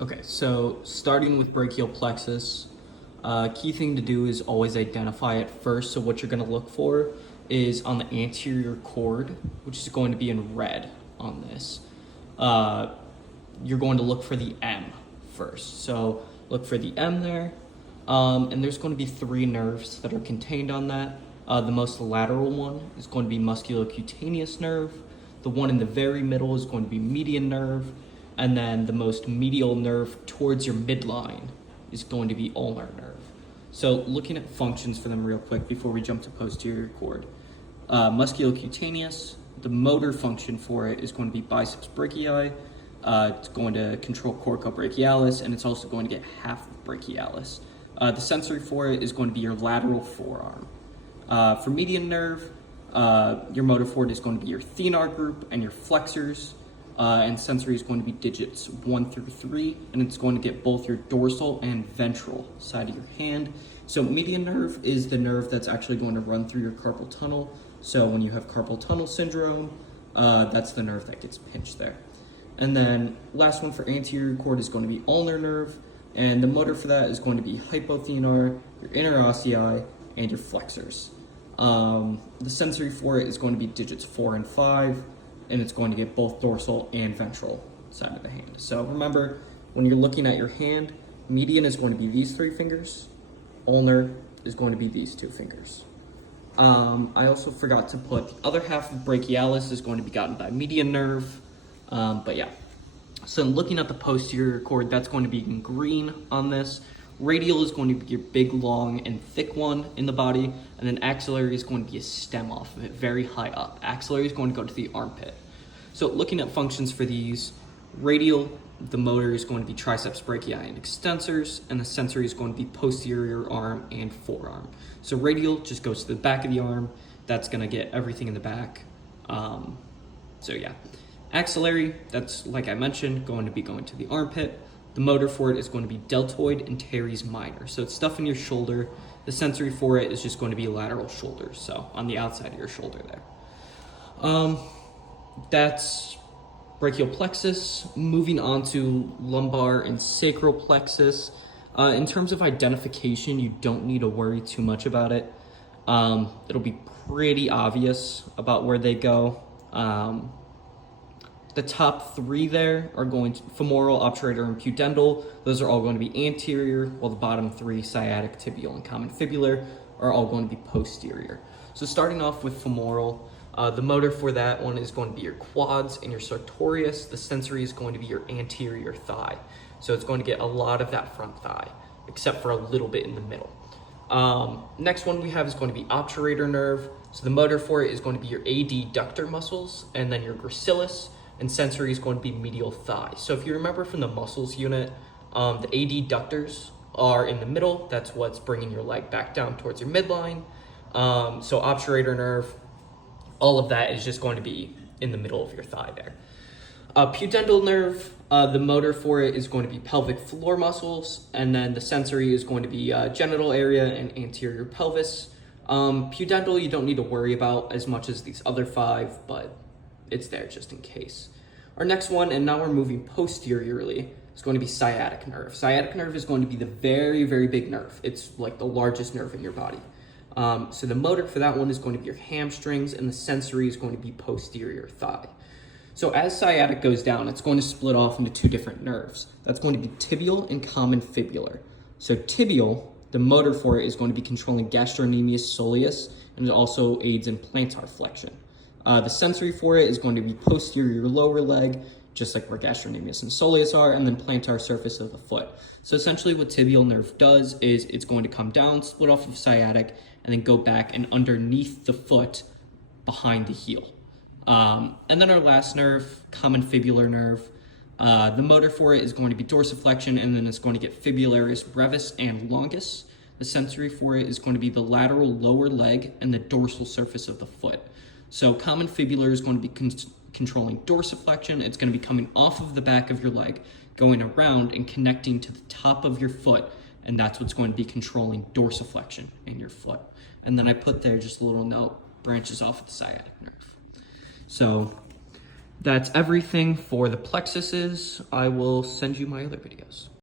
Okay, so starting with brachial plexus, key thing to do is always identify it first. So what you're going to look for is on the anterior cord, which is going to be in red on this. You're going to look for the M first. So look for the M there. And there's going to be 3 nerves that are contained on that. The most lateral one is going to be musculocutaneous nerve. The one in the very middle is going to be median nerve. And then the most medial nerve towards your midline is going to be ulnar nerve. So looking at functions for them real quick before we jump to posterior cord. Musculocutaneous, the motor function for it is going to be biceps brachii. It's going to control coracobrachialis, and it's also going to get half of brachialis. The sensory for it is going to be your lateral forearm. For median nerve, your motor for it is going to be your thenar group and your flexors. And sensory is going to be digits 1 through 3, and it's going to get both your dorsal and ventral side of your hand. So median nerve is the nerve that's actually going to run through your carpal tunnel. So when you have carpal tunnel syndrome, that's the nerve that gets pinched there. And then last one for anterior cord is going to be ulnar nerve, and the motor for that is going to be hypothenar, your interossei, and your flexors. The sensory for it is going to be digits 4 and 5. And it's going to get both dorsal and ventral side of the hand. So remember, when you're looking at your hand, median is going to be these 3 fingers, ulnar is going to be these 2 fingers. I also forgot to put the other half of brachialis is going to be gotten by median nerve, but yeah. So looking at the posterior cord, that's going to be in green on this. Radial is going to be your big, long, and thick one in the body, and then axillary is going to be a stem off of it, very high up. Axillary is going to go to the armpit. So looking at functions for these, radial, the motor is going to be triceps brachii and extensors, and the sensory is going to be posterior arm and forearm. So radial just goes to the back of the arm. That's going to get everything in the back. So yeah. Axillary, that's, like I mentioned, going to the armpit. The motor for it is going to be deltoid and teres minor. So it's stuff in your shoulder. The sensory for it is just going to be lateral shoulder, so on the outside of your shoulder there. That's brachial plexus. Moving on to lumbar and sacral plexus. In terms of identification, you don't need to worry too much about it. It'll be pretty obvious about where they go. The top 3 there are going to femoral, obturator, and pudendal. Those are all going to be anterior, while the bottom 3, sciatic, tibial, and common fibular, are all going to be posterior. So starting off with femoral, the motor for that one is going to be your quads and your sartorius. The sensory is going to be your anterior thigh. So it's going to get a lot of that front thigh, except for a little bit in the middle. Next one we have is going to be obturator nerve. So the motor for it is going to be your adductor muscles, and then your gracilis, and sensory is going to be medial thigh. So if you remember from the muscles unit, the adductors are in the middle. That's what's bringing your leg back down towards your midline. So obturator nerve, all of that is just going to be in the middle of your thigh there. Pudendal nerve, the motor for it is going to be pelvic floor muscles, and then the sensory is going to be genital area and anterior pelvis. Pudendal you don't need to worry about as much as these other 5, but it's there just in case. Our next one, and now we're moving posteriorly, is going to be sciatic nerve. Sciatic nerve is going to be the very, very big nerve. It's like the largest nerve in your body. So the motor for that one is going to be your hamstrings, and the sensory is going to be posterior thigh. So as sciatic goes down, it's going to split off into 2 different nerves. That's going to be tibial and common fibular. So tibial, the motor for it is going to be controlling gastrocnemius soleus, and it also aids in plantar flexion. The sensory for it is going to be posterior lower leg, just like where gastrocnemius and soleus are, and then plantar surface of the foot. So essentially what tibial nerve does is it's going to come down, split off of sciatic, and then go back and underneath the foot behind the heel. And then our last nerve, common fibular nerve, the motor for it is going to be dorsiflexion, and then it's going to get fibularis brevis and longus. The sensory for it is going to be the lateral lower leg and the dorsal surface of the foot. So common fibular is going to be controlling dorsiflexion. It's going to be coming off of the back of your leg, going around and connecting to the top of your foot, and that's what's going to be controlling dorsiflexion in your foot. And then I put there just a little note, branches off of the sciatic nerve. So That's everything for the plexuses. I will send you my other videos.